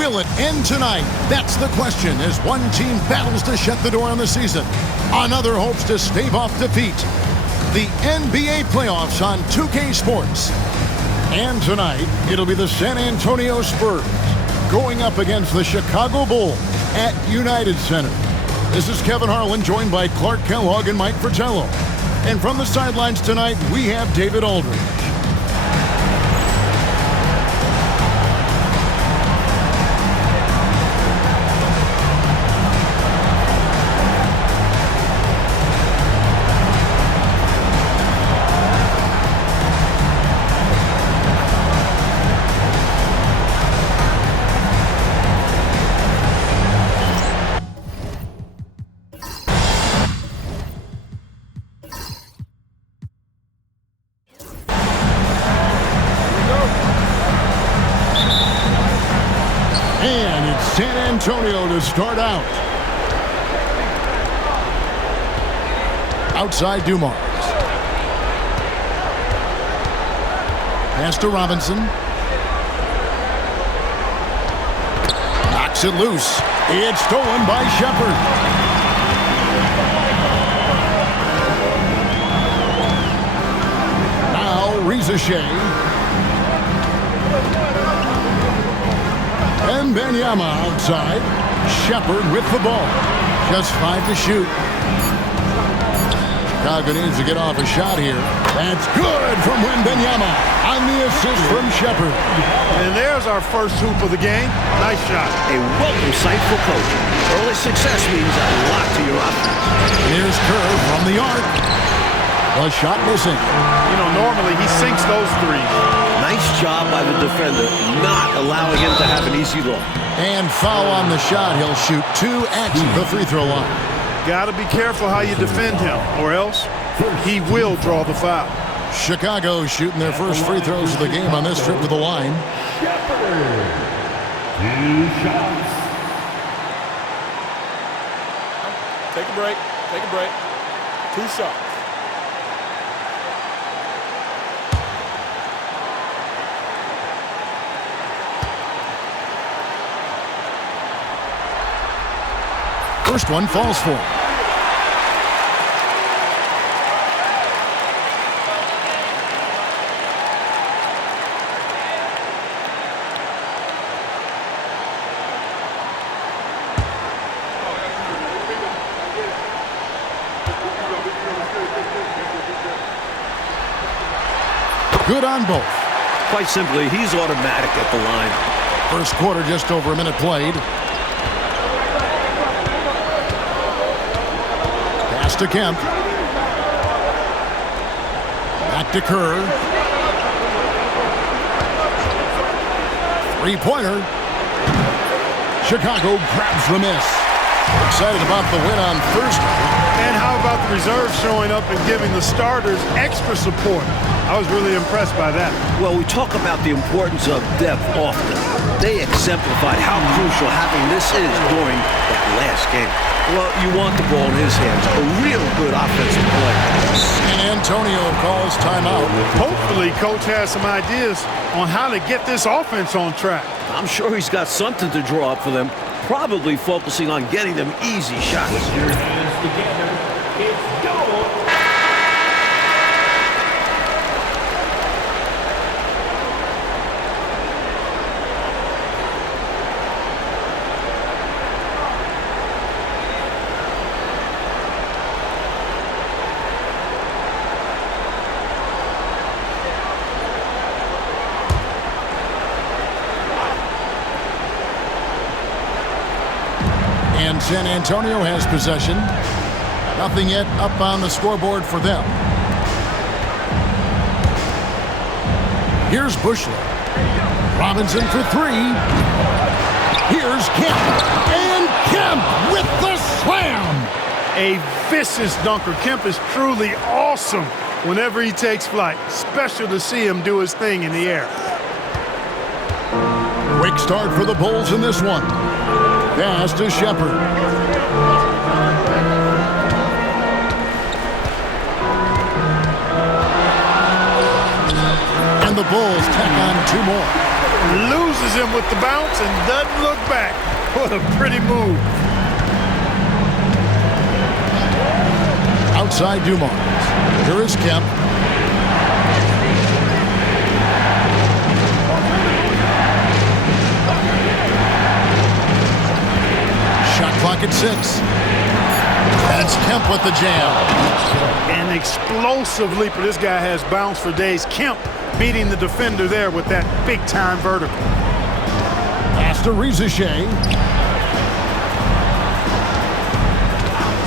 will it end tonight? That's the question as one team battles to shut the door on the season. Another hopes to stave off defeat. The NBA playoffs on 2K Sports. And tonight, it'll be the San Antonio Spurs going up against the Chicago Bulls at United Center. This is Kevin Harlan, joined by Clark Kellogg and Mike Fratello. And from the sidelines tonight, we have David Aldridge. San Antonio to start out. Outside Dumars. Pass to Robinson. Knocks it loose. It's stolen by Shepard. Now Ricochet. And Benyama outside. Shepard with the ball. Just 5 to shoot. Chicago needs to get off a shot here. That's good from Benyama on the assist from Shepard. And there's our first hoop of the game. Nice shot. A welcome sight for coaching. Early success means a lot to your offense. Here's Kerr from the arc. The shot missing. You know, normally he sinks those threes. Nice job by the defender, not allowing him to have an easy look. And foul on the shot. He'll shoot 2 at the free throw line. Got to be careful how you defend him, or else he will draw the foul. Chicago shooting their first free throws of the game on this trip to the line. Shepard. 2 shots. Take a break. Take a break. 2 shots. First one falls for him. Good on both. Quite simply, he's automatic at the line. First quarter, just over a minute played. To Kemp. Back to Kerr. Three-pointer. Chicago grabs the miss. Excited about the win on Thursday. And how about the reserves showing up and giving the starters extra support? I was really impressed by that. Well, we talk about the importance of depth often. They exemplified how crucial having this is during that last game. Well, you want the ball in his hands. A real good offensive play. San Antonio calls timeout. Hopefully, Coach has some ideas on how to get this offense on track. I'm sure he's got something to draw up for them, probably focusing on getting them easy shots. Put your hands together. It's go. And San Antonio has possession. Nothing yet up on the scoreboard for them. Here's Bushley. Robinson for 3. Here's Kemp. And Kemp with the slam. A vicious dunker. Kemp is truly awesome whenever he takes flight. Special to see him do his thing in the air. Quick start for the Bulls in this one. Pass to Shepard. And the Bulls tack on 2 more. Loses him with the bounce and doesn't look back. What a pretty move. Outside Dumars. Here is Kemp. Shot clock at 6. And it's Kemp with the jam. An explosive leaper. This guy has bounce for days. Kemp beating the defender there with that big-time vertical. Pass to Rizachet.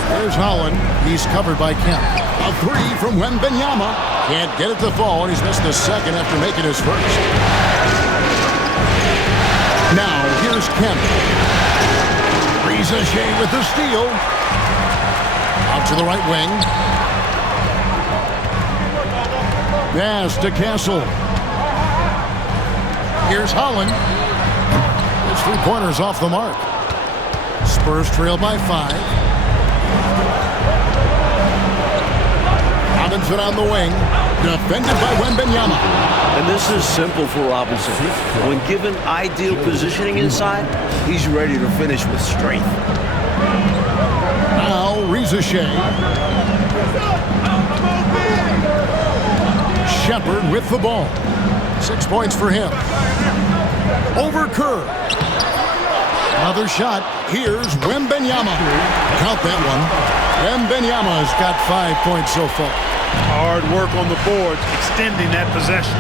There's Holland. He's covered by Kemp. A 3 from Wembanyama. Can't get it to fall, and he's missed the second after making his first. Now, here's Kemp. Rizachet with the steal. Out to the right wing. Pass to Castle. Here's Holland. His 3-pointers off the mark. Spurs trail by 5. Robinson on the wing. Defended by Wembanyama. And this is simple for Robinson. When given ideal positioning inside, he's ready to finish with strength. Now Rizachet. Shepard with the ball. 6 points for him. Over Kerr. Another shot. Here's Wembanyama. Count that one. Wembanyama's got 5 points so far. Hard work on the boards, extending that possession.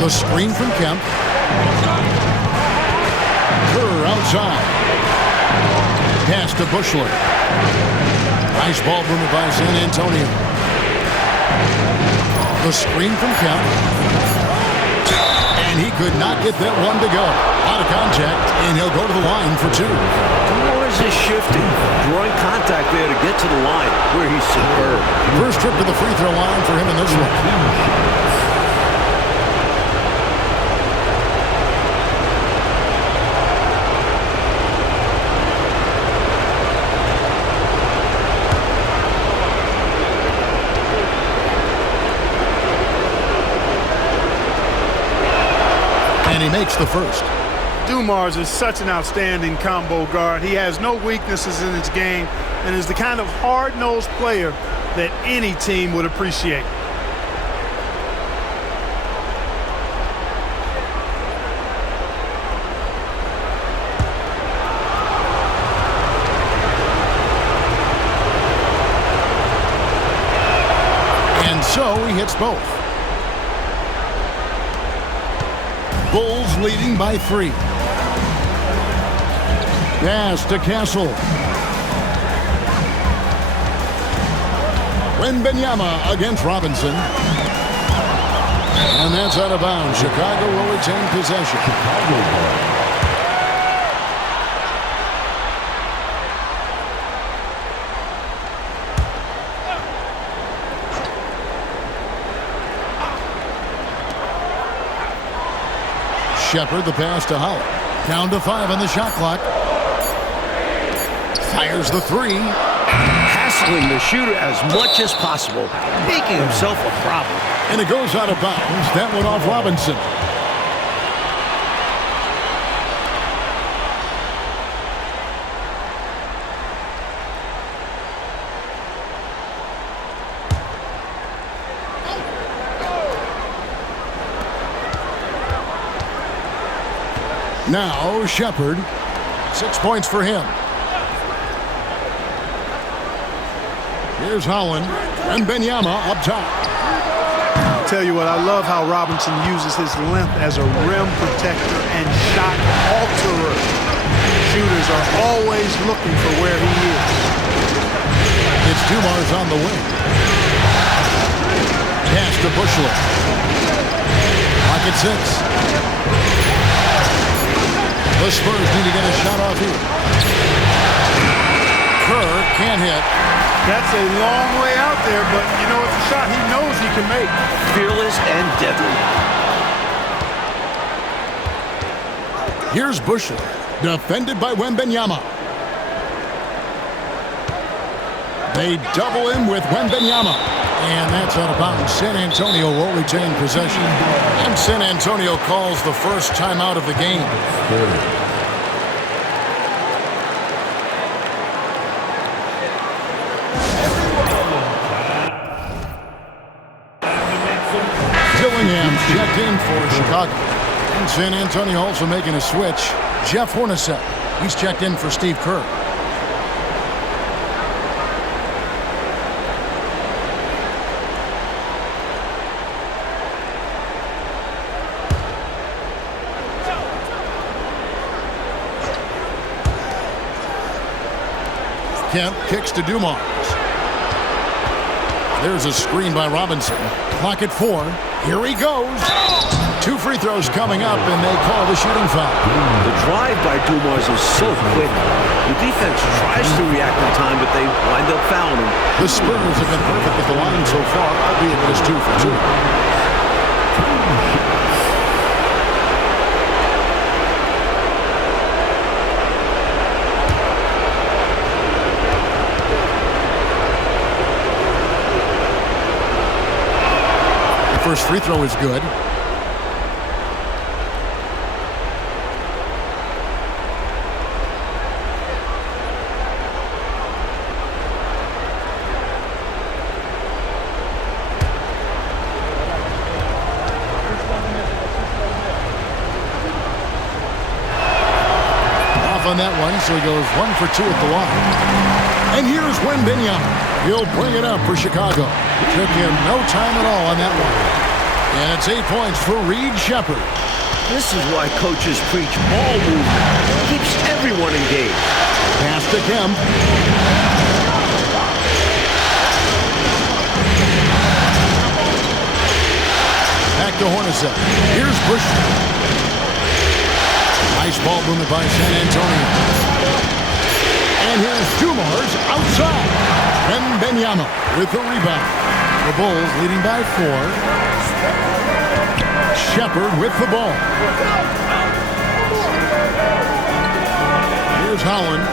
The screen from Kemp. Kerr outside. Pass to Bushler. Nice ball movement by San Antonio. The screen from Kemp. And he could not get that one to go. Out of contact, and he'll go to the line for 2. Dumars is shifting, drawing contact there to get to the line, where he's superb. First trip to the free throw line for him in this one. And he makes the first. Dumars is such an outstanding combo guard. He has no weaknesses in his game and is the kind of hard-nosed player that any team would appreciate. And so he hits both. Bulls leading by 3. Pass to Castle. Wembanyama against Robinson. And that's out of bounds. Chicago will retain possession. Shepard, the pass to Howard. Down to 5 on the shot clock. Fires the 3. Hassling the shooter as much as possible, making himself a problem. And it goes out of bounds. That one off Robinson. Now Shepard. 6 points for him. Here's Holland. And Wembanyama up top. I'll tell you what, I love how Robinson uses his length as a rim protector and shot alterer. Shooters are always looking for where he is. It's Dumars on the wing. Pass to Bushler. Clock at 6. The Spurs need to get a shot off here. Kerr can't hit. That's a long way out there, but you know, it's a shot he knows he can make. Fearless and deadly. Here's Bushler, defended by Wembanyama. They double him with Wembanyama. And that's out of bounds. San Antonio will retain possession. And San Antonio calls the first timeout of the game. Dillingham's checked in for Chicago. And San Antonio also making a switch. Jeff Hornacek. He's checked in for Steve Kerr. Kemp kicks to Dumars. There's a screen by Robinson. Clock at 4. Here he goes. 2 free throws coming up, and they call the shooting foul. The drive by Dumars is so quick. The defense tries to react in time, but they wind up fouling him. The Spurs have been perfect at the line so far, albeit just 2 for 2. First free throw is good. Off on that one, so he goes 1 for 2 at the line. And here's Wembanyama. He'll bring it up for Chicago. Took him no time at all on that one. And it's 8 points for Reed Shepherd. This is why coaches preach ball movement. It keeps everyone engaged. Pass to Kemp. Back to Hornacek. Here's Bush. Nice ball movement by San Antonio. And here's Dumars outside. Wembanyama with the rebound. The Bulls leading by 4. Shepherd with the ball. Here's Holland.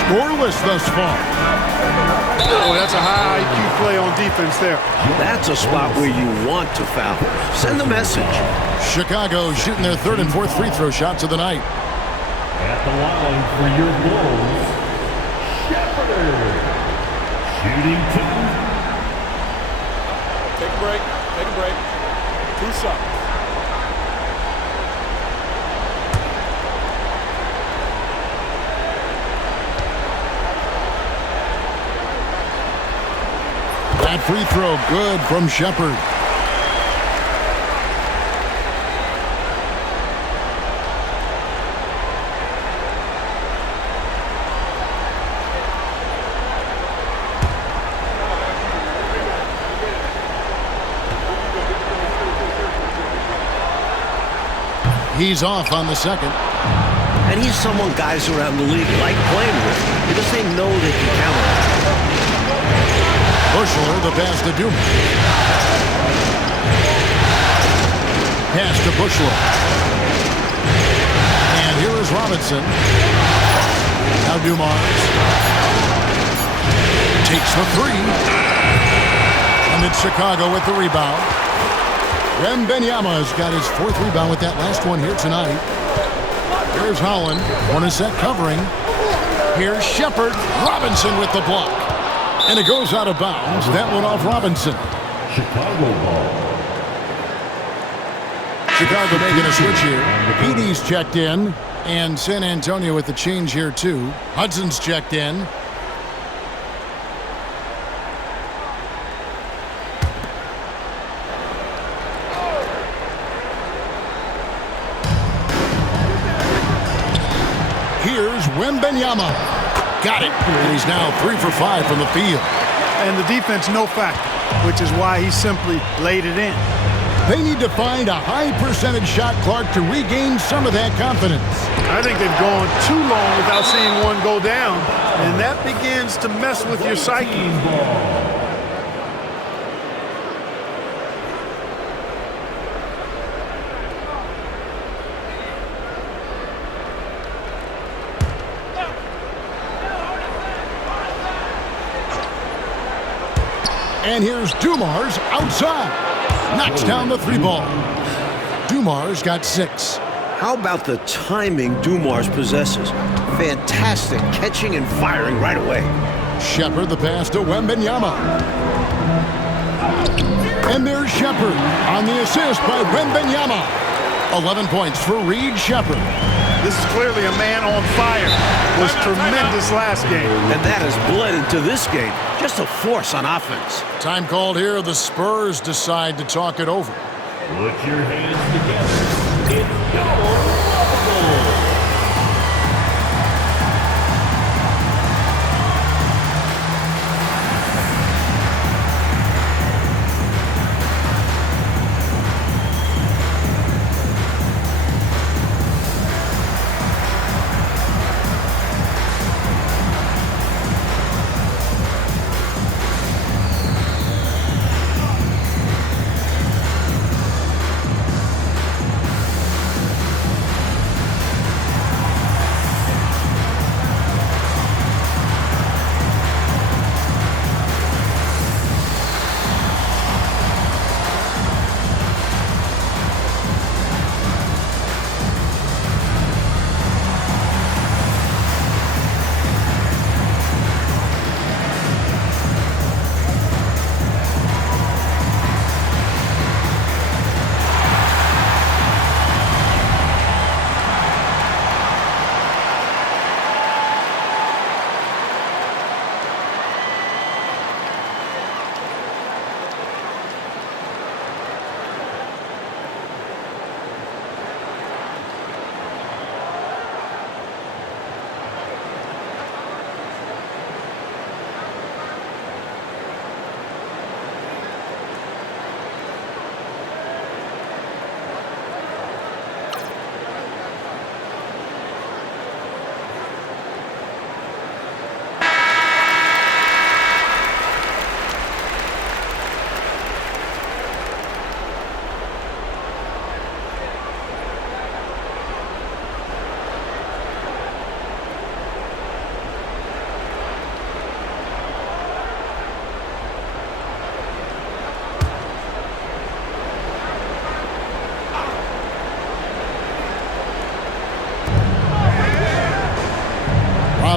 Scoreless thus far. Oh, that's a high IQ play on defense there. That's a spot where you want to foul. Send the message. Chicago shooting their 3rd and 4th free throw shots of the night. At the line for your Bulls, Shepherd. Shooting 2. Take a break. Take a break. 2 shots. That free throw good from Shepherd. He's off on the second. And he's someone guys around the league like playing with because they know they can count on him. Bushler, the pass to Dumars. Pass to Bushler. And here is Robinson. Now Dumars. Takes the 3. And it's Chicago with the rebound. Wembanyama's got his 4th rebound with that last one here tonight. Here's Holland. Hornacek covering. Here's Shepherd. Robinson with the block. And it goes out of bounds. That one off Robinson. Chicago ball. Chicago making a switch here. Edey's checked in. And San Antonio with the change here too. Hudson's checked in. Here's Wembanyama. Got it. And he's now 3 for 5 from the field. And the defense no factor, which is why he simply laid it in. They need to find a high percentage shot, Clark, to regain some of that confidence. I think they've gone too long without seeing one go down, and that begins to mess with your psyche. And here's Dumars outside. Knocks down the 3 ball. Dumars got 6. How about the timing Dumars possesses? Fantastic catching and firing right away. Shepard the pass to Wembanyama. And there's Shepard on the assist by Wembanyama. 11 points for Reed Shepard. This is clearly a man on fire. Was tremendous last game. And that has bled into this game. Just a force on offense. Time called here. The Spurs decide to talk it over. Put your hands together. It's go.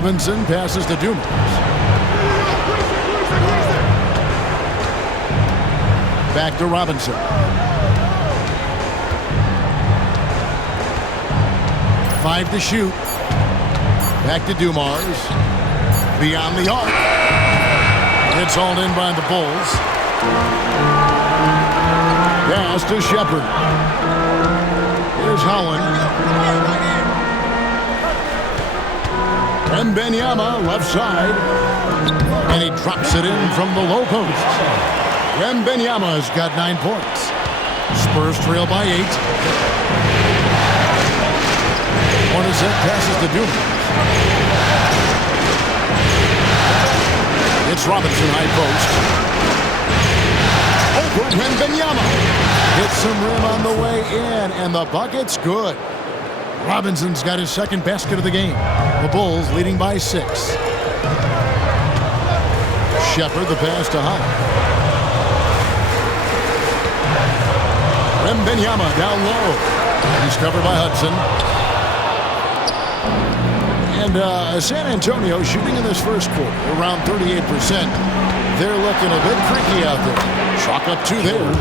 Robinson passes to Dumars. Back to Robinson. Five to shoot. Back to Dumars. Beyond the arc. It's hauled in by the Bulls. Pass to Shepard. Here's Holland. Wembanyama left side. And he drops it in from the low post. Wembanyama's got 9 points. Spurs trail by 8. Hornacek passes to Dumars. It's Robinson high post. Over Wembanyama. Hits some rim on the way in, and the bucket's good. Robinson's got his second basket of the game. The Bulls leading by 6. Shepard the pass to Hunt. Wembanyama down low. He's covered by Hudson. And San Antonio shooting in this first quarter around 38%. They're looking a bit creaky out there. Chalk up 2 there.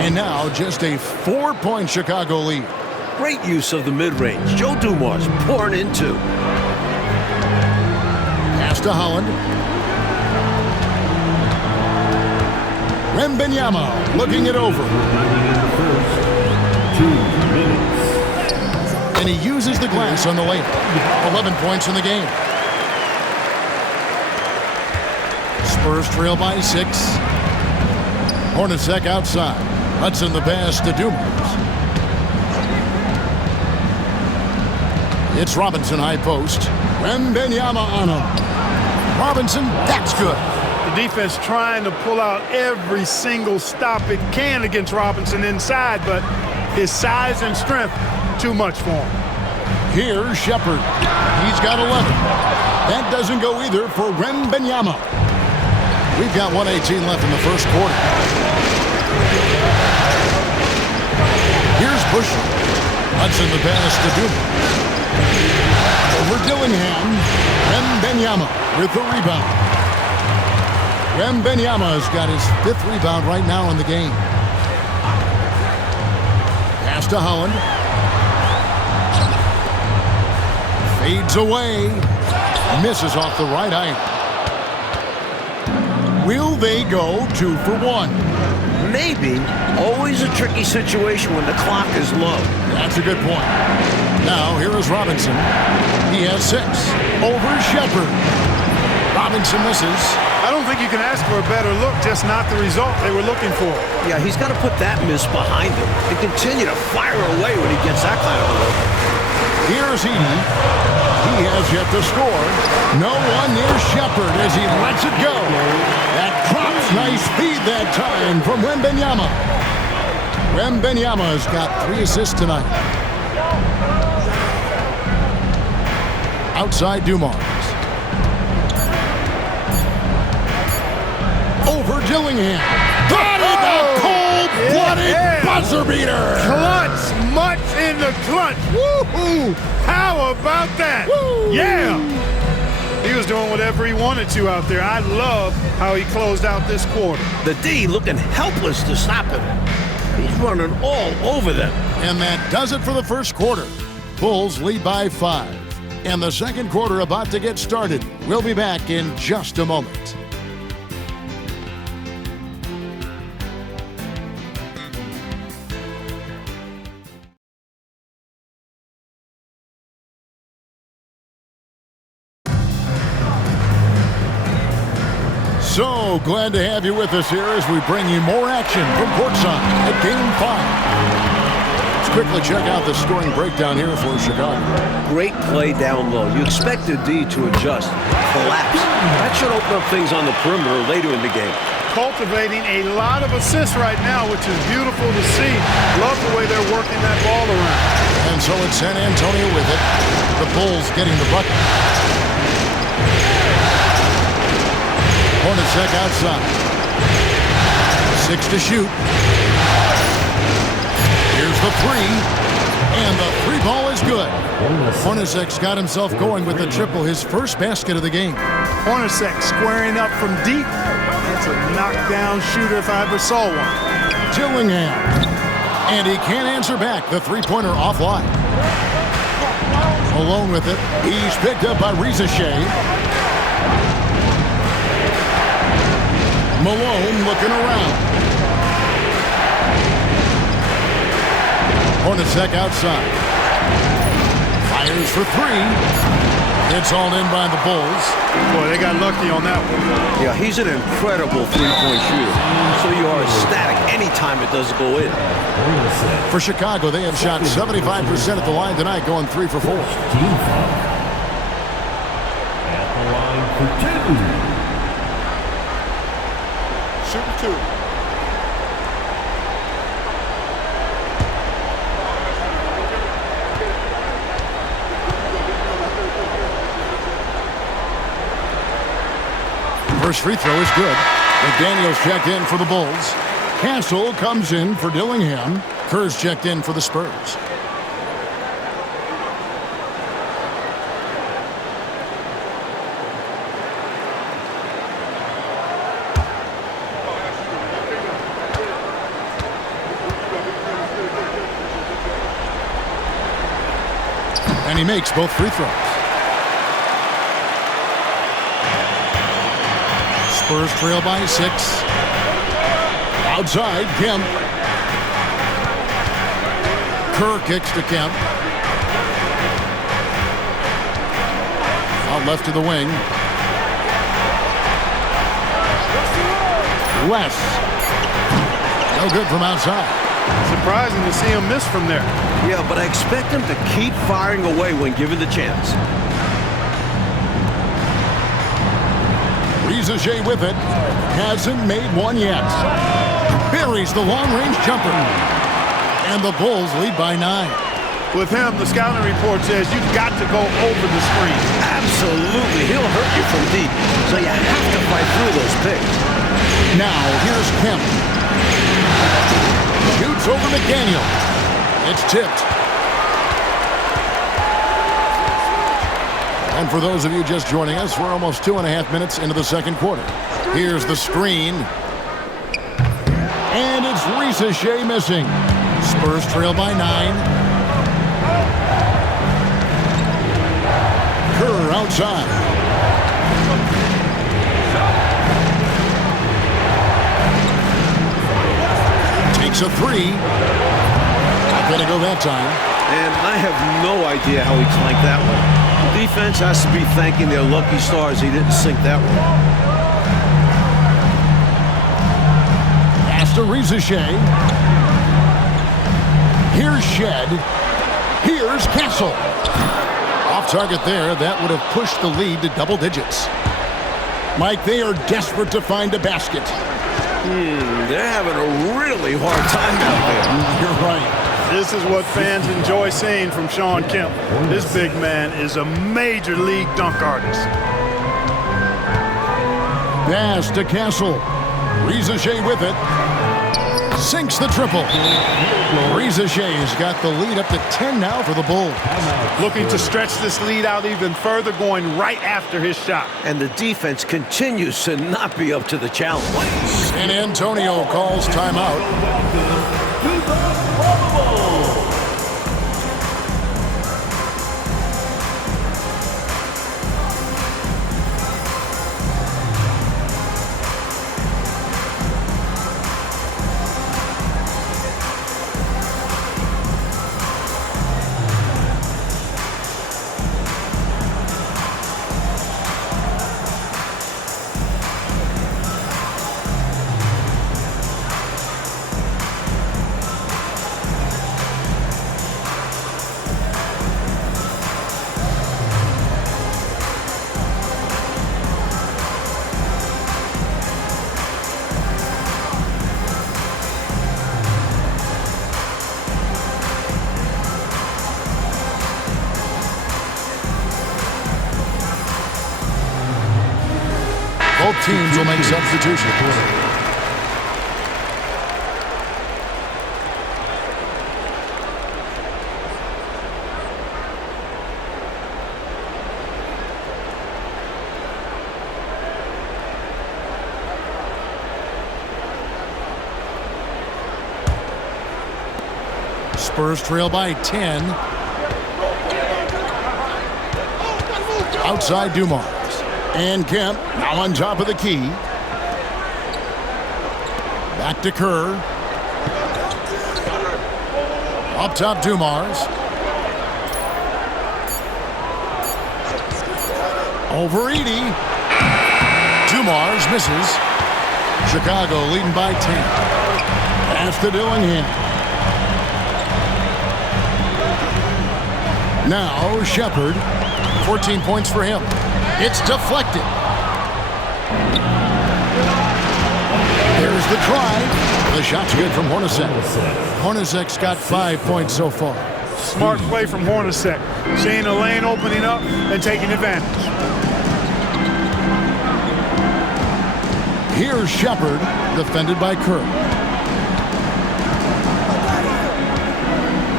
And now just a 4-point Chicago lead. Great use of the mid-range. Joe Dumars pouring in 2. Pass to Holland. Wembanyama looking it over. 2 minutes. And he uses the glass on the layup. 11 points in the game. Spurs trail by 6. Hornacek outside. Hudson the pass to Dumars. It's Robinson high post. Wembanyama on him. Robinson, that's good. The defense trying to pull out every single stop it can against Robinson inside, but his size and strength, too much for him. Here's Shepard. He's got 11. That doesn't go either for Wembanyama. We've got 1:18 left in the first quarter. Here's Busher. Hudson the pass to Duma. Over Dillingham. Wembanyama with the rebound. Wembanyama has got his 5th rebound right now in the game. Pass to Holland. Fades away. Misses off the right eye. Will they go 2 for 1? Maybe. Always a tricky situation when the clock is low. That's a good point. Now, here is Robinson. He has 6. Over Shepherd. Robinson misses. I don't think you can ask for a better look, just not the result they were looking for. Yeah, he's got to put that miss behind him and continue to fire away when he gets that kind of a look. Here's Edey. He has yet to score. No one near Shepherd as he lets it go. That drops. Nice feed that time from Wembanyama. Wembanyama has got 3 assists tonight. Outside Dumars. Over Dillingham. Got it! A cold-blooded buzzer beater! Clutch, much in the clutch. Woo-hoo! How about that? Woo! Yeah! He was doing whatever he wanted to out there. I love how he closed out this quarter. The D looking helpless to stop him. He's running all over them. And that does it for the first quarter. Bulls lead by 5. And the second quarter about to get started. We'll be back in just a moment. So glad to have you with us here as we bring you more action from courtside at Game 5. Let's quickly check out the scoring breakdown here for Chicago. Great play down low. You expect the D to adjust, collapse. That should open up things on the perimeter later in the game. Cultivating a lot of assists right now, which is beautiful to see. Love the way they're working that ball around. And so it's San Antonio with it. The Bulls getting the bucket. Hornacek outside. 6 to shoot. Here's the 3. And the 3 ball is good. Hornacek's got himself going with the triple, his first basket of the game. Hornacek squaring up from deep. That's a knockdown shooter if I ever saw one. Dillingham. And he can't answer back. The 3-pointer offline. Alone with it. He's picked up by Reza Shea. Malone looking around. Hornacek outside. Fires for 3. It's all in by the Bulls. Boy, they got lucky on that one. Yeah, he's an incredible 3-point shooter. So you are ecstatic anytime it doesn't go in. For Chicago, they have shot 75% at the line tonight, going 3 for 4. At the line for 2. Shooting 2. First free throw is good. McDaniels checked in for the Bulls. Castle comes in for Dillingham. Kerr's checked in for the Spurs. And he makes both free throws. Spurs trail by 6. Outside, Kemp. Kerr kicks to Kemp. Out left to the wing. West. No good from outside. Surprising to see him miss from there. Yeah, but I expect him to keep firing away when given the chance. Reza Shea with it. Hasn't made one yet. Buries the long-range jumper. And the Bulls lead by 9. With him, the scouting report says you've got to go over the screen. Absolutely. He'll hurt you from deep, so you have to fight through those picks. Now, here's Kemp. Shoots over McDaniel. It's tipped. And for those of you just joining us, we're almost 2.5 minutes into the second quarter. Here's the screen. And it's Ricochet missing. Spurs trail by 9. Kerr outside. Takes a 3. Not going to go that time. And I have no idea how he clanked that one. The defense has to be thanking their lucky stars he didn't sink that one. Pass to Ricochet. Here's Shed. Here's Castle. Off target there. That would have pushed the lead to double digits. Mike, they are desperate to find a basket. They're having a really hard time out there. You're right. This is what fans enjoy seeing from Shawn Kemp. This big man is a major league dunk artist. Pass to Castle. Ricochet with it. Sinks the triple. Ricochet's got the lead up to 10 now for the Bulls. Looking to stretch this lead out even further, going right after his shot. And the defense continues to not be up to the challenge. San Antonio calls timeout. Both teams will make substitutions. Spurs trail by 10. Outside Dumars. And Kemp now on top of the key. Back to Kerr. Up top Dumars. Over Edey. Dumars misses. Chicago leading by 10. Pass to Dillingham. Now Shepard. 14 points for him. It's deflected. There's the try. The shot's good from Hornacek. Hornacek's got 5 points so far. Smart play from Hornacek. Seeing a lane opening up and taking advantage. Here's Shepard, defended by Kerr.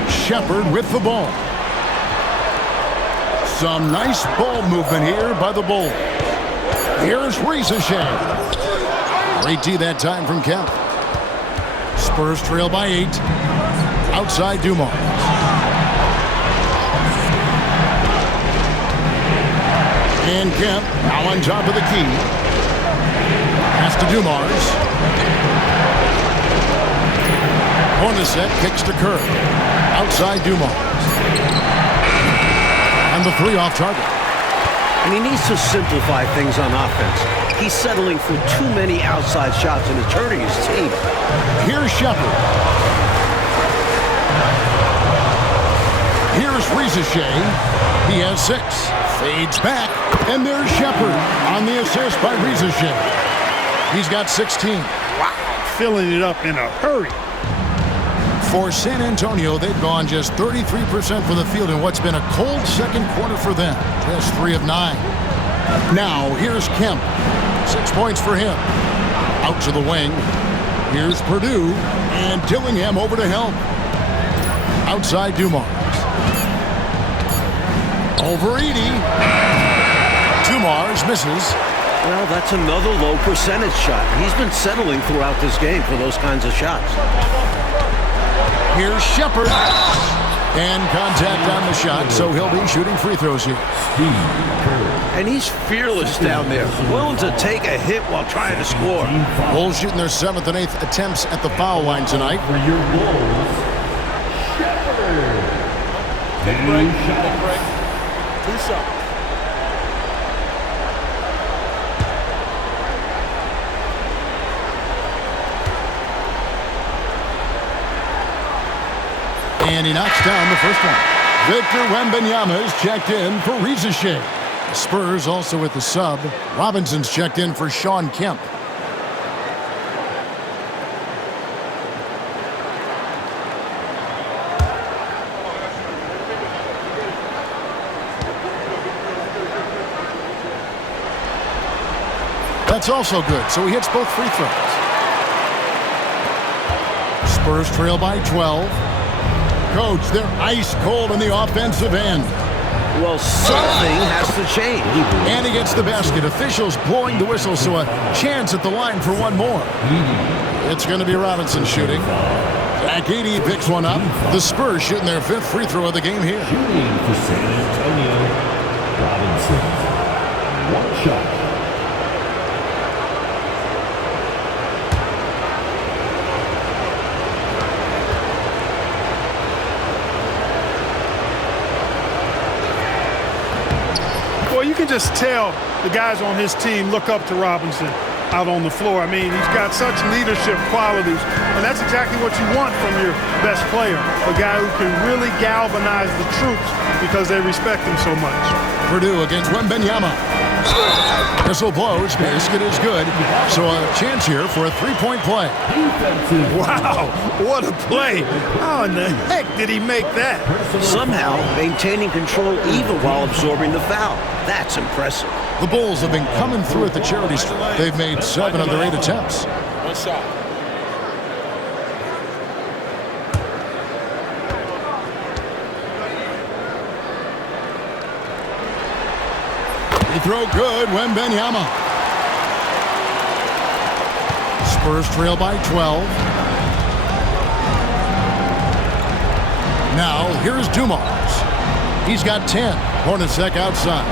Shepard with the ball. Some nice ball movement here by the Bulls. Here's Ricochet. Great D that time from Kemp. Spurs trail by 8. Outside Dumars. And Kemp now on top of the key. Pass to Dumars. Hornacek kicks to Kerr. Outside Dumars. And the 3 off target. And he needs to simplify things on offense. He's settling for too many outside shots and it's hurting his team. Here's Shepard. Here's Ricochet. He has 6. Fades back. And there's Shepard on the assist by Ricochet. He's got 16. Wow, filling it up in a hurry. For San Antonio, they've gone just 33% from the field in what's been a cold second quarter for them. Just 3 of 9. Now, here's Kemp. 6 points for him. Out to the wing. Here's Purdue. And Dillingham over to help. Outside Dumars. Over Edey. Dumars misses. Well, that's another low percentage shot. He's been settling throughout this game for those kinds of shots. Here's Shepard. And contact on the shot, so he'll be shooting free throws here. And he's fearless down there, willing to take a hit while trying to score. Bulls shooting their 7th and 8th attempts at the foul line tonight. For your Bulls, Shepard. Take a break. Take a break. 2 shots. And he knocks down the first one. Victor Wembanyama is checked in for Rizachet. The Spurs also with the sub. Robinson's checked in for Sean Kemp. That's also good, so he hits both free throws. Spurs trail by 12. Coach, they're ice cold in the offensive end. Well, something has to change. And he gets the basket. Officials blowing the whistle, so a chance at the line for one more. It's going to be Robinson shooting. Zach Edey picks one up. The Spurs shooting their 5th free throw of the game here. Shooting for San Antonio, Robinson. 1 shot. You can just tell the guys on his team look up to Robinson out on the floor. I mean, he's got such leadership qualities, and that's exactly what you want from your best player, a guy who can really galvanize the troops because they respect him so much. Purdue against Wembanyama. Whistle blows. Basket is good. So a chance here for a 3-point play. Wow, what a play. How in the heck did he make that? Somehow maintaining control even while absorbing the foul. That's impressive. The Bulls have been coming through at the charity stripe. They've made 7 of their 8 attempts. 1 shot. He throw good, Wembanyama. Spurs trail by 12. Now, here's Dumars. He's got 10. Hornacek outside.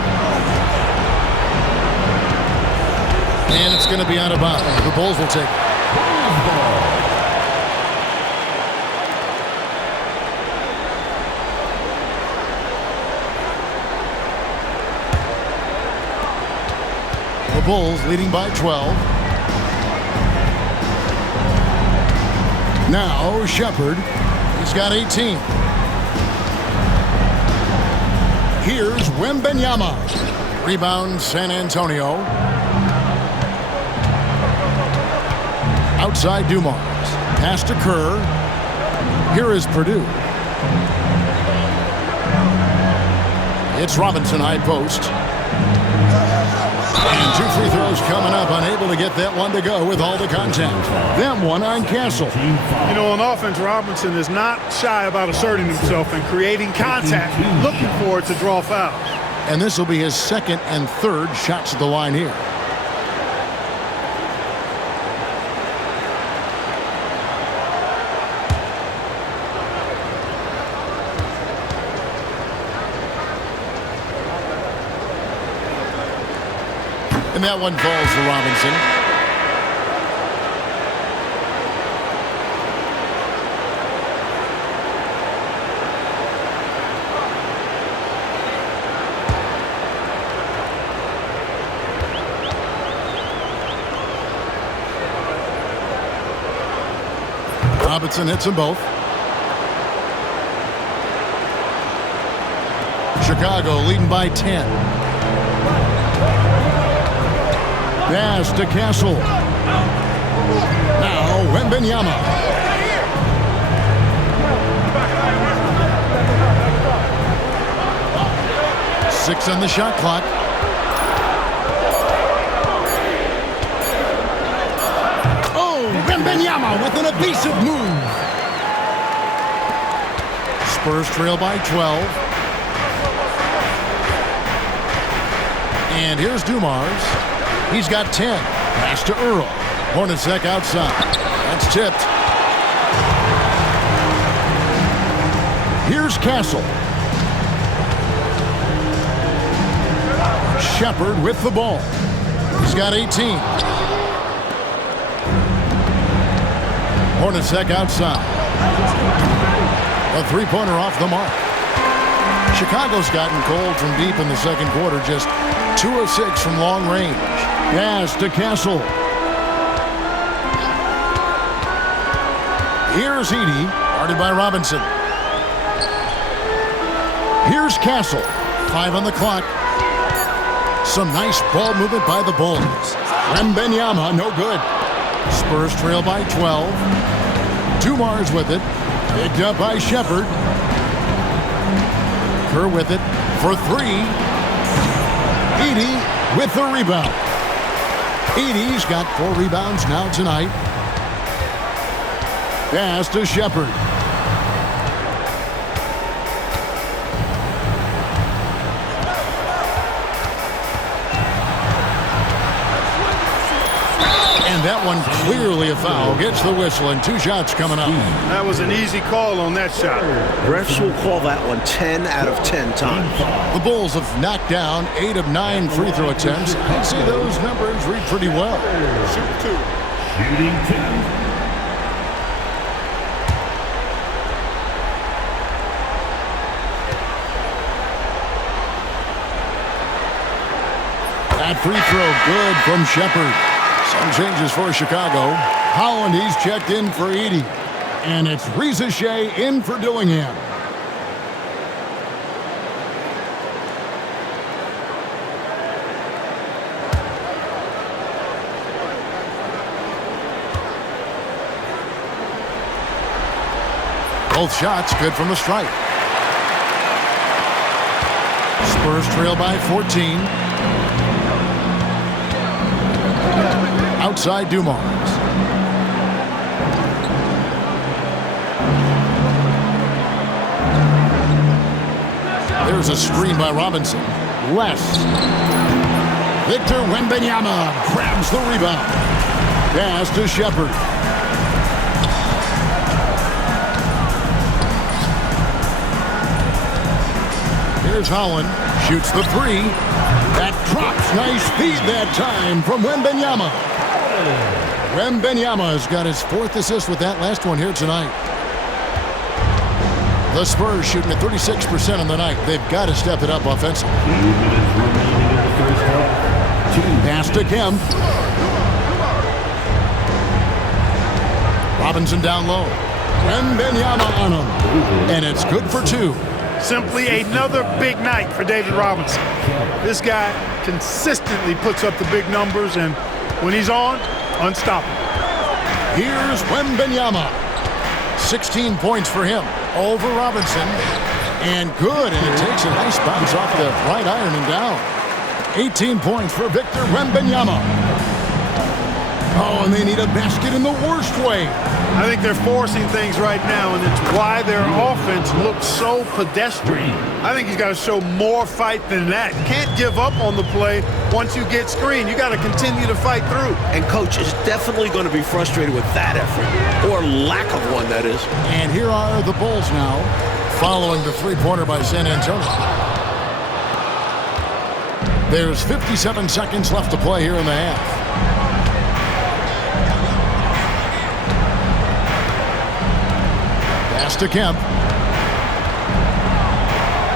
And it's going to be out of bounds. The Bulls will take it. The Bulls leading by 12. Now Shepard. He's got 18. Here's Wembanyama. Rebound San Antonio. Outside Dumars. Pass to Kerr. Here is Purdue. It's Robinson high post. And 2 free throws coming up. Unable to get that one to go with all the contact. Them one on Castle. You know, on offense, Robinson is not shy about asserting himself and creating contact, looking for it to draw fouls. And this will be his 2nd and 3rd shots at the line here. And that one falls for Robinson. Robinson hits them both. Chicago leading by 10. Pass to Castle. Now Wembanyama. 6 on the shot clock. Oh, Wembanyama with an evasive move. Spurs trail by 12. And here's Dumars. He's got 10. Pass to Earl. Hornacek outside. That's tipped. Here's Castle. Shepard with the ball. He's got 18. Hornacek outside. A three-pointer off the mark. Chicago's gotten cold from deep in the second quarter. Just 2 of 6 from long range. Pass to Castle. Here's Edey, guarded by Robinson. Here's Castle. 5 on the clock. Some nice ball movement by the Bulls. Wembanyama, no good. Spurs trail by 12. Dumars with it. Picked up by Shepard. Kerr with it for 3. Edey with the rebound. Edey's got 4 rebounds now tonight. Pass to Shepard. And that one clearly a foul. Gets the whistle and 2 shots coming up. That was an easy call on that shot. Refs will call that one 10 out of 10 times. The Bulls have knocked down 8 of 9 free throw attempts. I'd see those numbers read pretty well. Shoot 2. Shooting 2. That free throw good from Shepard. Some changes for Chicago. Holland, he's checked in for Edey. And it's Reza Shea in for Dillingham. Both shots good from the stripe. Spurs trail by 14. Outside Dumars. There's a screen by Robinson. West. Victor Wembanyama grabs the rebound. Pass to Shepard. Here's Holland. Shoots the 3. That drops. Nice feed that time from Wembanyama. Wembanyama has got his 4th assist with that last one here tonight. The Spurs shooting at 36% on the night. They've got to step it up offensively. 2 minutes remaining in the first half. Pass to Kemp. Robinson down low. Wembanyama on him. And it's good for 2. Simply another big night for David Robinson. This guy consistently puts up the big numbers, and when he's on, unstoppable. Here's Wembanyama. 16 points for him over Robinson. And good, and it takes a nice bounce off the right iron and down. 18 points for Victor Wembanyama. Oh, and they need a basket in the worst way. I think they're forcing things right now, and it's why their offense looks so pedestrian. I think he's got to show more fight than that. Can't give up on the play once you get screened. You got to continue to fight through. And coach is definitely going to be frustrated with that effort, or lack of one, that is. And here are the Bulls now, following the three-pointer by San Antonio. There's 57 seconds left to play here in the half. Pass to Kemp.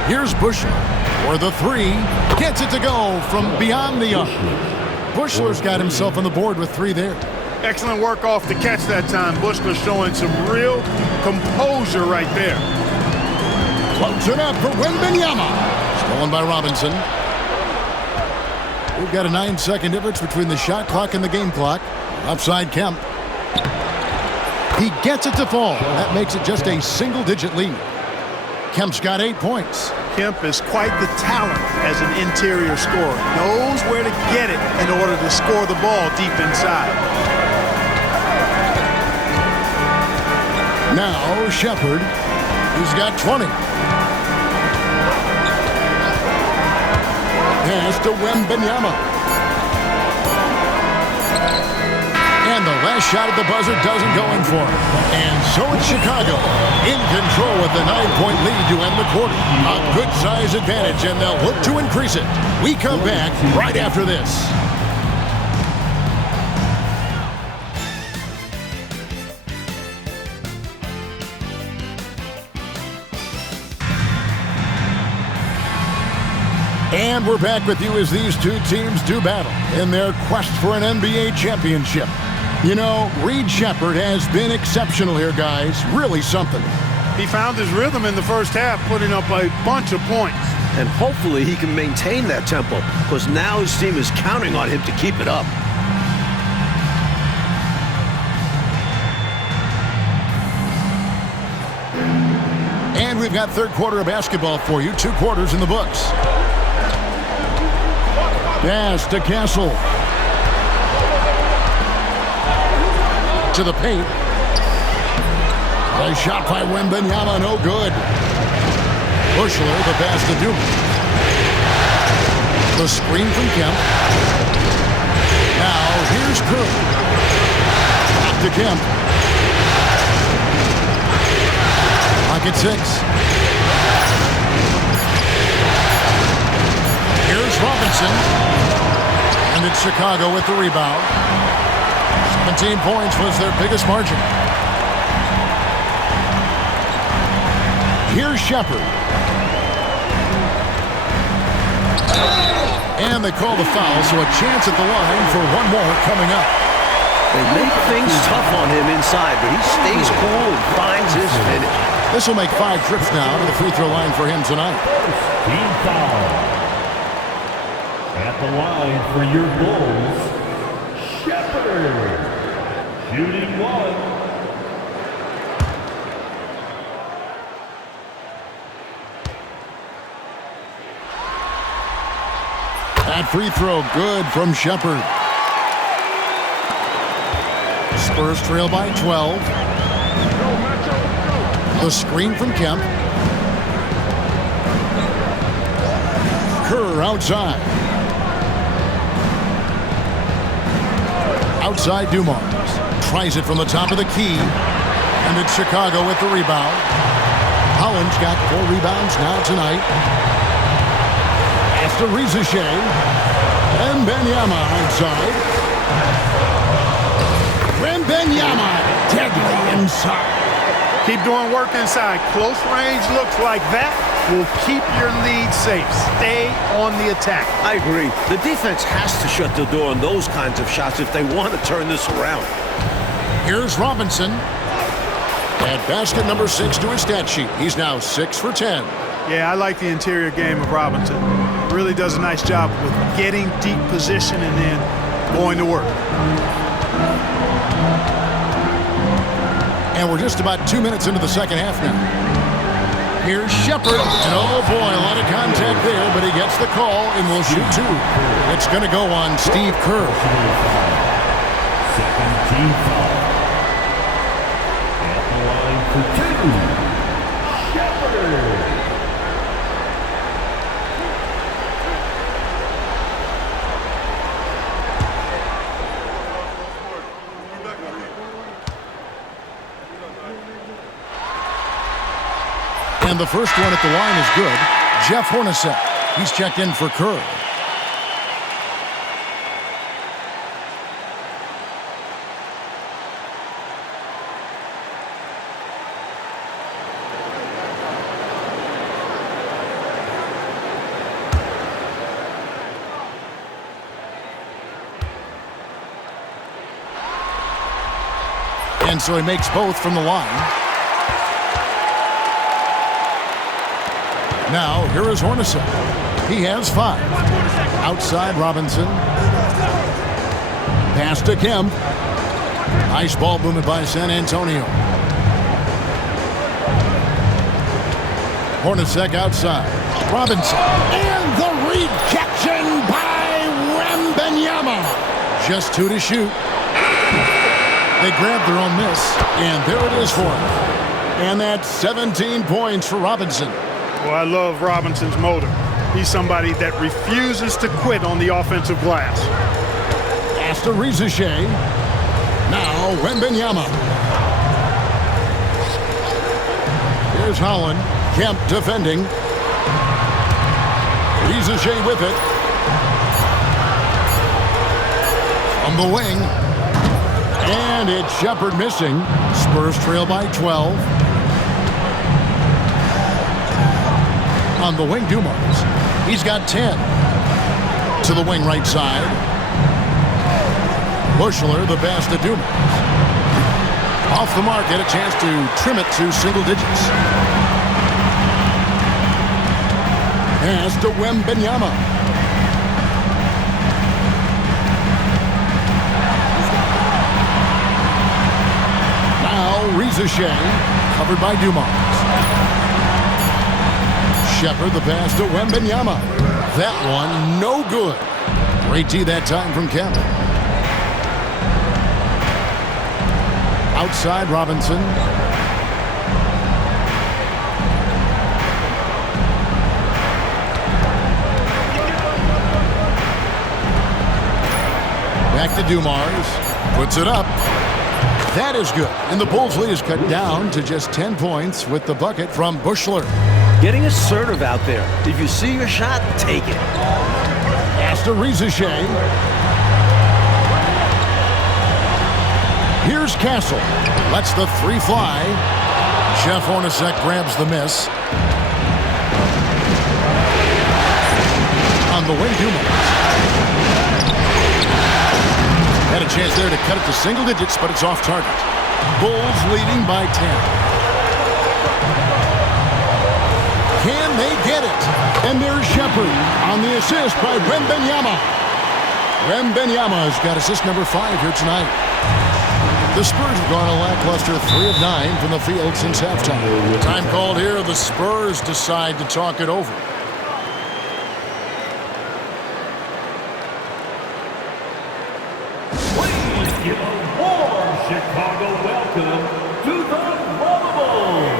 Here's Bushler for the 3. Gets it to go from beyond the arc. Bushler's got himself on the board with 3 there. Excellent work off the catch that time. Bushler showing some real composure right there. Floats it up for Wembanyama. Stolen by Robinson. We've got a 9-second difference between the shot clock and the game clock. Upside Kemp. He gets it to fall. That makes it just a single-digit lead. Kemp's got 8 points. Kemp is quite the talent as an interior scorer. Knows where to get it in order to score the ball deep inside. Now Shepard, he's got 20. Pass to Wembanyama. And the last shot at the buzzer doesn't go in for him. And so it's Chicago in control with the 9-point lead to end the quarter. A good size advantage, and they'll look to increase it. We come back right after this. And we're back with you as these two teams do battle in their quest for an NBA championship. You know, Reed Shepard has been exceptional here, guys. Really something. He found his rhythm in the first half, putting up a bunch of points. And hopefully he can maintain that tempo, because now his team is counting on him to keep it up. And we've got third quarter of basketball for you. 2 quarters in the books. Pass to Castle. To the paint. A shot by Wembanyama, no good. Bushler, the pass to Duke. The screen from Kemp. Now here's Kerr. Back to Kemp. Pocket 6. Here's Robinson. And it's Chicago with the rebound. 17 points was their biggest margin. Here's Shepard. And they call the foul, so a chance at the line for one more coming up. They make things tough on him inside, but he stays cool and finds his finish. This will make 5 trips now to the free throw line for him tonight. Team foul. At the line for your Bulls, Shepard. Shooting 1. That free throw good from Shepard. Spurs trail by 12. The screen from Kemp. Kerr outside. Outside Dumars. Tries it from the top of the key. And it's Chicago with the rebound. Holland's got 4 rebounds now tonight. Pass to Rizichet. And Wembanyama outside. Wembanyama deadly inside. Keep doing work inside. Close range looks like that will keep your lead safe. Stay on the attack. I agree. The defense has to shut the door on those kinds of shots if they want to turn this around. Here's Robinson. Add basket number 6 to his stat sheet. He's now 6 for 10. Yeah, I like the interior game of Robinson. Really does a nice job with getting deep position and then going to work. And we're just about 2 minutes into the second half now. Here's Shepard. And oh boy, a lot of contact there, but he gets the call and will shoot 2. It's going to go on Steve Kerr. Second team foul. At the line for 2, Shepard. And the first one at the line is good. Jeff Hornacek. He's checked in for Kerr. And so he makes both from the line. Now, here is Hornacek. He has 5. Outside Robinson. Pass to Kemp. Nice ball movement by San Antonio. Hornacek outside. Robinson. And the rejection by Wembanyama. Just 2 to shoot. They grabbed their own miss, and there it is for him. And that's 17 points for Robinson. Well, I love Robinson's motor. He's somebody that refuses to quit on the offensive glass. After Rizeshe. Now Wembanyama. Here's Holland. Kemp defending. Rizeshe with it. From the wing. And it's Shepard missing. Spurs trail by 12. On the wing, Dumars. He's got 10. To the wing right side. Bushler, the pass to Dumars. Off the mark, get a chance to trim it to single digits. Pass to Wembanyama. Now Rizeshe, covered by Dumars. Shepard, the pass to Wembanyama. That one, no good. Great D that time from Kemp. Outside Robinson. Back to Dumars. Puts it up. That is good. And the Bulls lead is cut down to just 10 points with the bucket from Bushler. Getting assertive out there. If you see your shot, take it. Pass to Rizeshe. Here's Castle. Lets the 3 fly. Jeff Hornacek grabs the miss. On the wing, Dumars. Had a chance there to cut it to single digits, but it's off target. Bulls leading by 10. Can they get it? And there's Shepard on the assist by Wembanyama. Wembanyama's got assist number 5 here tonight. The Spurs have gone a lackluster 3 of 9 from the field since halftime. Time called here. The Spurs decide to talk it over. Give a warm Chicago welcome to the Bubble.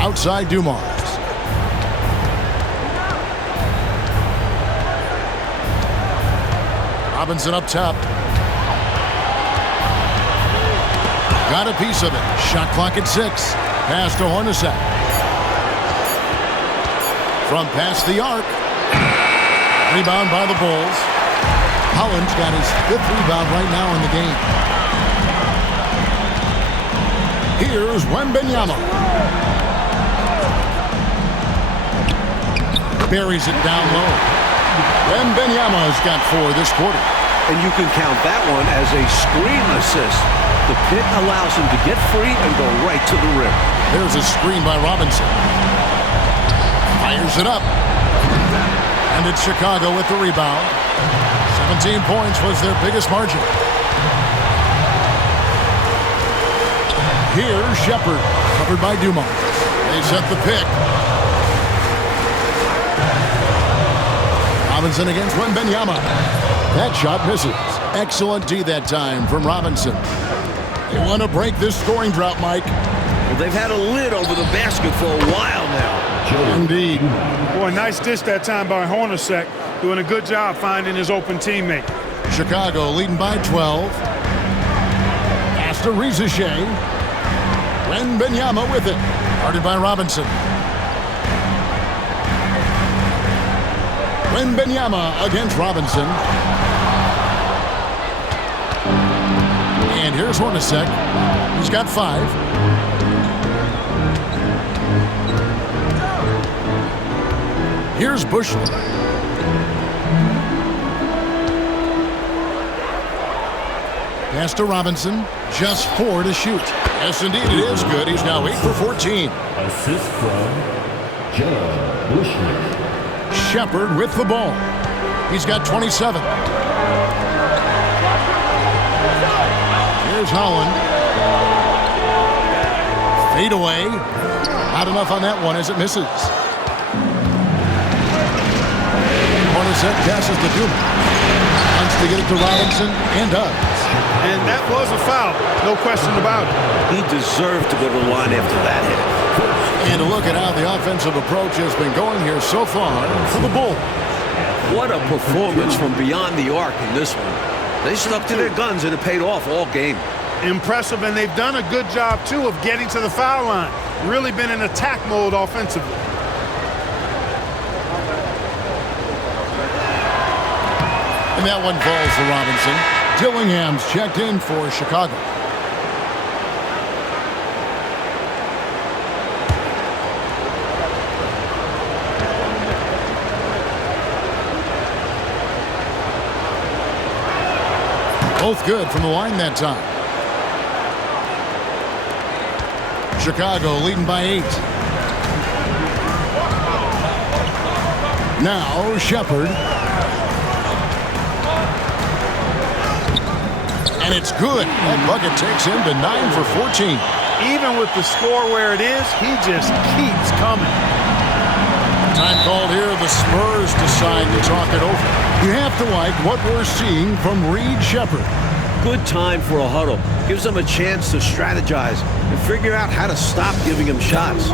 Outside Dumars. Robinson up top. Got a piece of it. Shot clock at 6. Pass to Hornacek. From past the arc. Rebound by the Bulls. Holland's got his 5th rebound right now in the game. Here's Wembanyama. Buries it down low. Wembanyama's got 4 this quarter. And you can count that one as a screen assist. The pick allows him to get free and go right to the rim. There's a screen by Robinson. Fires it up. And it's Chicago with the rebound. 17 points was their biggest margin. Here's Shepard, covered by Dumont. They set the pick. Robinson against Wembanyama. That shot misses. Excellent D that time from Robinson. They want to break this scoring drought, Mike. Well, they've had a lid over the basket for a while now. Indeed. Boy, nice dish that time by Hornacek. Doing a good job finding his open teammate. Chicago leading by 12. Pass to Rizichet. Wembanyama with it. Guarded by Robinson. Wembanyama against Robinson. And here's Hornacek. He's got 5. Here's Bushley. Pass to Robinson. Just 4 to shoot. Yes, indeed, it is good. He's now 8 for 14. Assist from John Bushley. Shepard with the ball. He's got 27. Here's Holland. Fade away. Not enough on that one as it misses. Hornacek passes to Dumont. Wants to get it to Robinson and does. And that was a foul. No question about it. He deserved to go to the line after that hit. And a look at how the offensive approach has been going here so far for the Bulls. What a performance from beyond the arc in this one. They stuck to their guns and it paid off all game. Impressive, and they've done a good job, too, of getting to the foul line. Really been in attack mode offensively. And that one falls for Robinson. Dillingham's checked in for Chicago. Both good from the line that time. Chicago leading by 8. Now Shepard. And it's good. That bucket takes him to 9 for 14. Even with the score where it is, he just keeps coming. Time called here. The Spurs decide to talk it over. You have to like what we're seeing from Reed Shepard. Good time for a huddle. Gives them a chance to strategize and figure out how to stop giving him shots.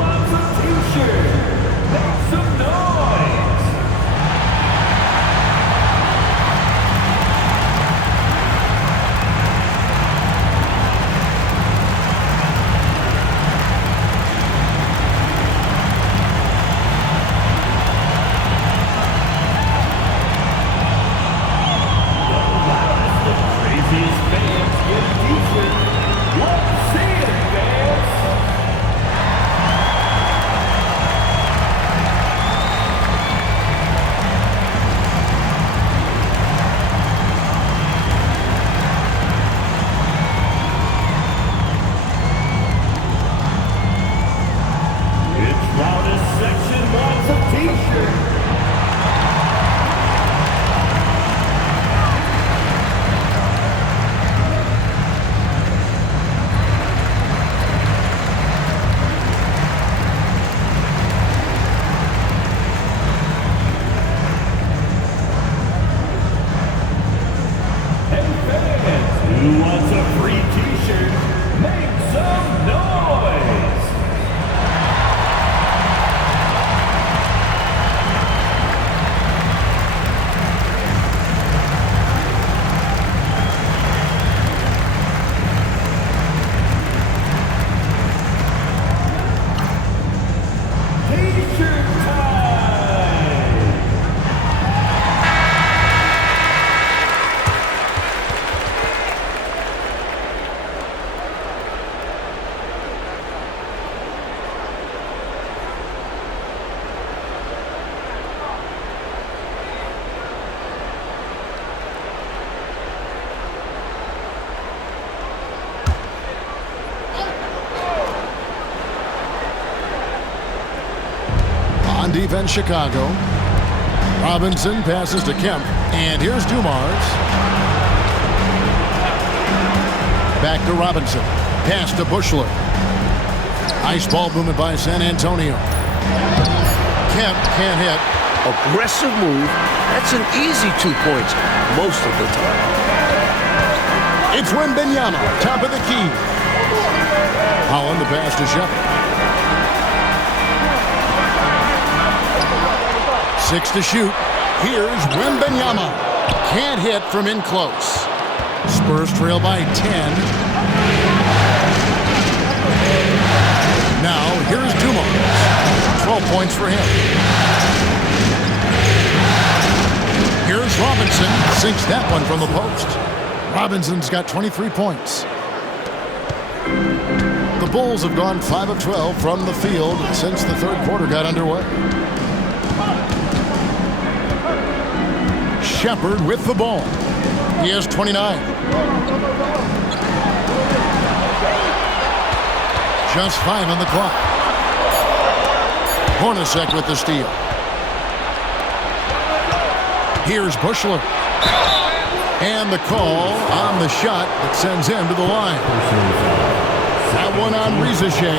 defense, Chicago. Robinson passes to Kemp. And here's Dumars. Back to Robinson. Pass to Bushler. Nice ball movement by San Antonio. Kemp can't hit. Aggressive move. That's an easy 2 points most of the time. It's Wembanyama, top of the key. Holland the pass to Shepard. 6 to shoot. Here's Wembanyama. Can't hit from in close. Spurs trail by 10. Now here's Dumars. 12 points for him. Here's Robinson. Sinks that one from the post. Robinson's got 23 points. The Bulls have gone 5 of 12 from the field since the third quarter got underway. Shepard with the ball. He has 29. Just 5 on the clock. Hornacek with the steal. Here's Bushler. And the call on the shot that sends him to the line. That one on Rizashé.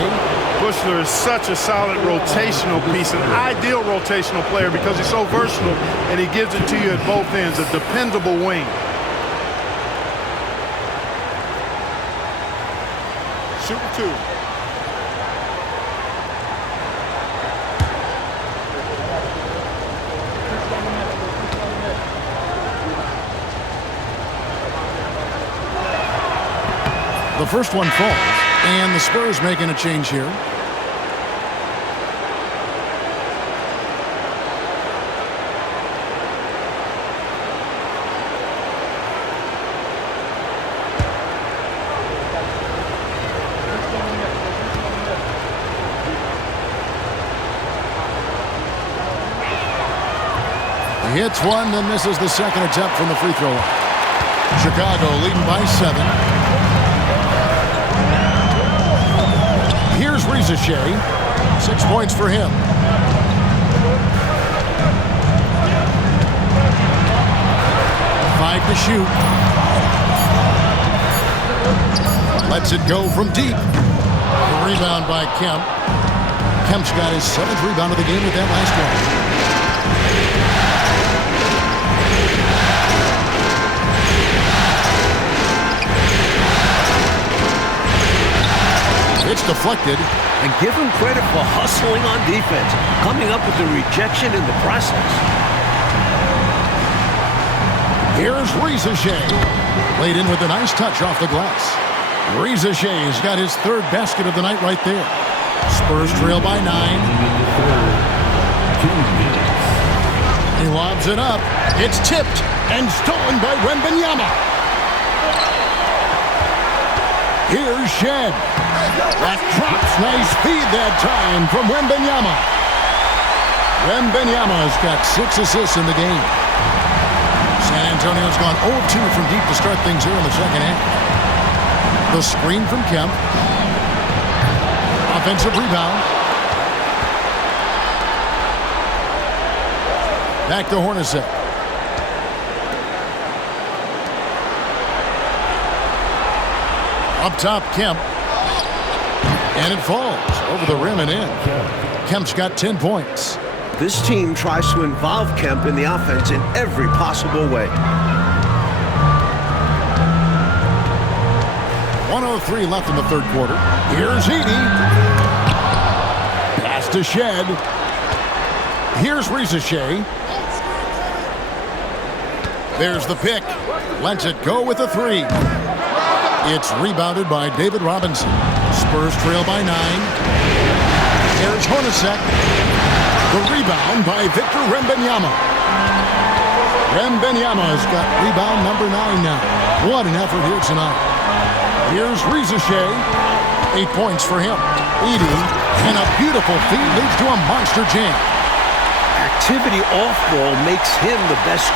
Bushler is such a solid rotational piece, an ideal rotational player because he's so versatile and he gives it to you at both ends, a dependable wing. Shooting 2. The first one falls, and the Spurs making a change here. He hits one, and misses the second attempt from the free throw line. Chicago leading by 7. Here's Rizashé. 6 points for him. Five to shoot. Lets it go from deep. The rebound by Kemp. Kemp's got his 7th rebound of the game with that last one. It's deflected. And give him credit for hustling on defense, coming up with the rejection in the process. Here's Rizashé. Laid in with a nice touch off the glass. Rizashé's got his 3rd basket of the night right there. Spurs trail by 9. He lobs it up. It's tipped and stolen by Wembanyama. Here's Shed. That drops. Nice feed that time from Wembanyama. Wembanyama's got 6 assists in the game. San Antonio's gone 0-2 from deep to start things here in the second half. The screen from Kemp. Offensive rebound. Back to Hornacek. Up top, Kemp. And it falls over the rim and in. Kemp's got 10 points. This team tries to involve Kemp in the offense in every possible way. 1:03 left in the third quarter. Here's Edey. Pass to Shed. Here's Rizashé. There's the pick. Lets it go with a 3. It's rebounded by David Robinson. Spurs trail by 9. Here's Hornacek. The rebound by Victor Wembanyama. Wembanyama's got rebound number 9 now. What an effort here tonight. Here's Rizashé. 8 points for him. Edey, and a beautiful feed leads to a monster jam. Activity off ball makes him the best